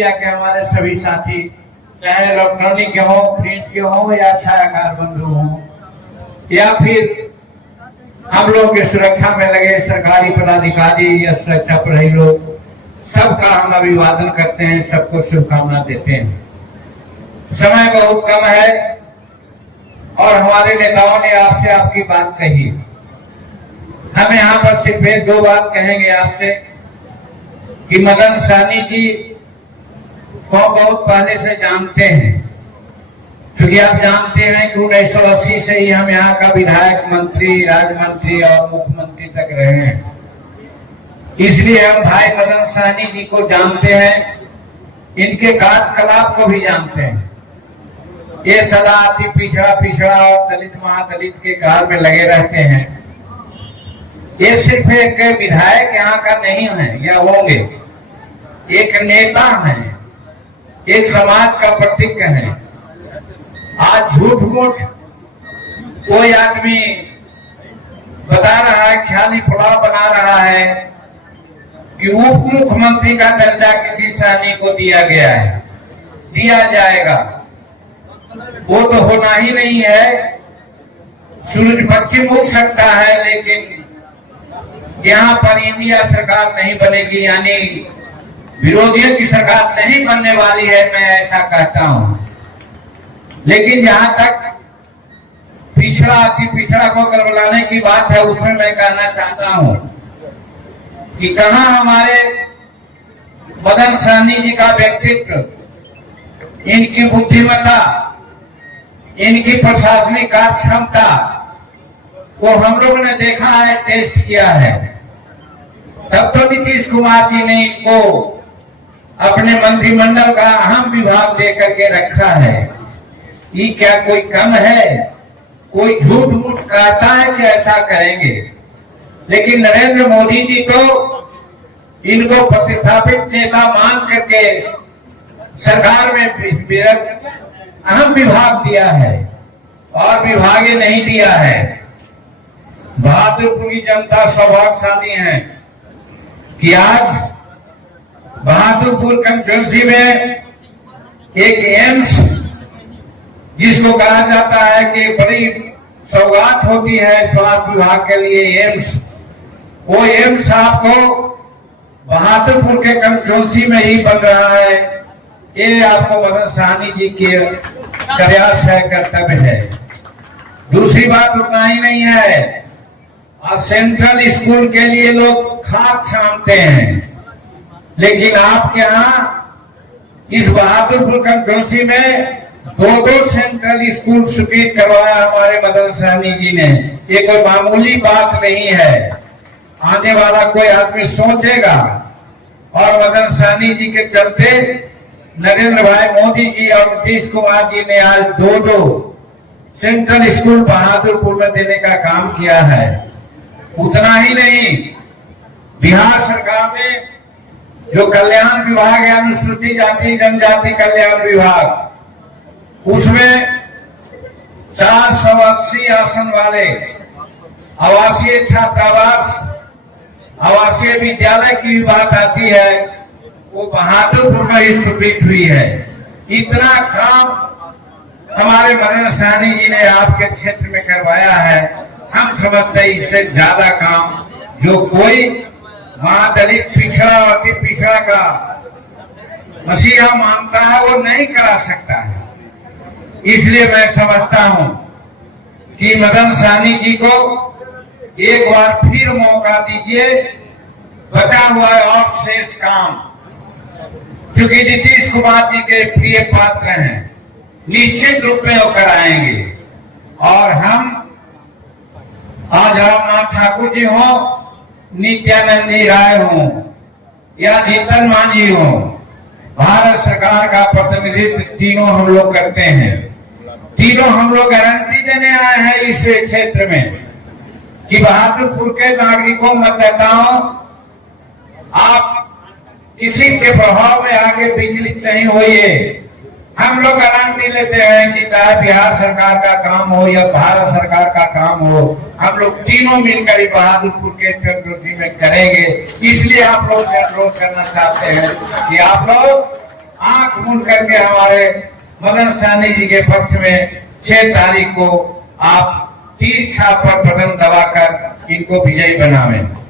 Media के हमारे सभी साथी, चाहे इलेक्ट्रॉनिक के हो, प्रिंट के हो या छायाकार बंधु हो, या फिर हम लोग की सुरक्षा में लगे सरकारी पदाधिकारी या सुरक्षा प्रहरी लोग, सबका हम अभिवादन करते हैं, सबको शुभकामना देते हैं। समय बहुत कम है और हमारे नेताओं ने आपसे आपकी बात कही। हम यहाँ पर सिर्फ एक दो बात कहेंगे आपसे कि मदन सहनी जी को बहुत पहले से जानते हैं, क्योंकि आप जानते हैं कि 1980 से ही हम यहाँ का विधायक, मंत्री, राज्य मंत्री और मुख्यमंत्री तक रहे हैं। इसलिए हम भाई मदन सहनी जी को जानते हैं, इनके कार्यकलाप को भी जानते हैं। ये सदा अति पिछड़ा और दलित महादलित के कार्य में लगे रहते हैं। ये सिर्फ एक विधायक यहाँ का नहीं है या होंगे, एक नेता है, एक समाज का प्रतीक है। आज झूठ मूठ कोई आदमी बता रहा है, ख्याली पुलाव बना रहा है कि उप मुख्यमंत्री का दर्जा किसी सहनी को दिया गया है, दिया जाएगा। वो तो होना ही नहीं है। सूरज पश्चिम उग सकता है, लेकिन यहाँ पर इंडिया सरकार नहीं बनेगी, यानी विरोधियों की सरकार नहीं बनने वाली है, मैं ऐसा कहता हूँ। लेकिन जहां तक पिछड़ा अति पिछड़ा को गड़बड़ाने की बात है, उसमें मैं कहना चाहता हूँ कि कहाँ हमारे मदन सहनी जी का व्यक्तित्व, इनकी बुद्धिमत्ता, इनकी प्रशासनिक कार्य क्षमता को हम लोग ने देखा है, टेस्ट किया है। तब तो नीतीश कुमार जी ने इनको अपने मंत्रिमंडल का अहम विभाग दे करके रखा है। ये क्या कोई कम है? कोई झूठ मूठ कहता है कि ऐसा करेंगे, लेकिन नरेंद्र मोदी जी तो इनको प्रतिष्ठापित नेता मान करके सरकार में अहम विभाग दिया है और विभागे नहीं दिया है। बहादुरपुर की जनता सौभाग्यशाली है कि आज बहादुरपुर कंस्टिट्यूंसी में एक एम्स, जिसको कहा जाता है कि बड़ी सौगात होती है स्वास्थ्य विभाग के लिए एम्स, वो एम्स आपको बहादुरपुर के कंस्टिट्यूंसी में ही बन रहा है। ये आपको मदन सहनी जी के प्रयास है, कर्तव्य है। दूसरी बात उतना ही नहीं है, आज सेंट्रल स्कूल के लिए लोग खाक छानते हैं, लेकिन आपके यहाँ इस बहादुरपुर कंस्टिट्यूंसी में दो सेंट्रल स्कूल स्वीकृत करवाया हमारे मदन सहनी जी ने। ये कोई मामूली बात नहीं है। आने वाला कोई आदमी सोचेगा, और मदन सहनी जी के चलते नरेंद्र भाई मोदी जी और नीतीश कुमार जी ने आज दो सेंट्रल स्कूल बहादुरपुर में देने का काम किया है। उतना ही नहीं, बिहार सरकार ने जो कल्याण विभाग है, अनुसूचित जाति जनजाति कल्याण विभाग, उसमें 480 आसन वाले आवासीय छात्रावास, आवासीय विद्यालय की भी बात आती है, वो बहादुरपुर में ही स्वीकृत हुई है। इतना काम हमारे मदन सहनी जी ने आपके क्षेत्र में करवाया है। हम समझते हैं इससे ज्यादा काम जो कोई महादलित पिछड़ा अति पिछड़ा का मसीहा मानता है वो नहीं करा सकता है। इसलिए मैं समझता हूं कि मदन सहनी जी को एक बार फिर मौका दीजिए, बचा हुआ है और शेष काम, क्योंकि नीतीश कुमार जी के प्रिय पात्र हैं, निश्चित रूप में वो कराएंगे। और हम आज रामनाथ ठाकुर जी हो, नित्यानंद जी राय हो या जीतन मांझी हो, भारत सरकार का प्रतिनिधित्व तीनों हम लोग करते हैं। तीनों हम लोग गारंटी देने आए हैं इस क्षेत्र में कि बहादुरपुर के नागरिकों, मतदाताओं, आप किसी के प्रभाव में आगे विचलित नहीं होइए। हम लोग गारंटी लेते हैं कि चाहे बिहार सरकार का काम हो या भारत सरकार का काम हो, हम लोग तीनों मिलकर ही बहादुरपुर के कंस्टिट्यूंसी में करेंगे। इसलिए आप लोग से अनुरोध करना चाहते हैं कि आप लोग आंख मूंद करके हमारे मदन सहनी जी के पक्ष में 6 तारीख को आप तीर छाप पर बटन दबाकर इनको विजयी बनावें।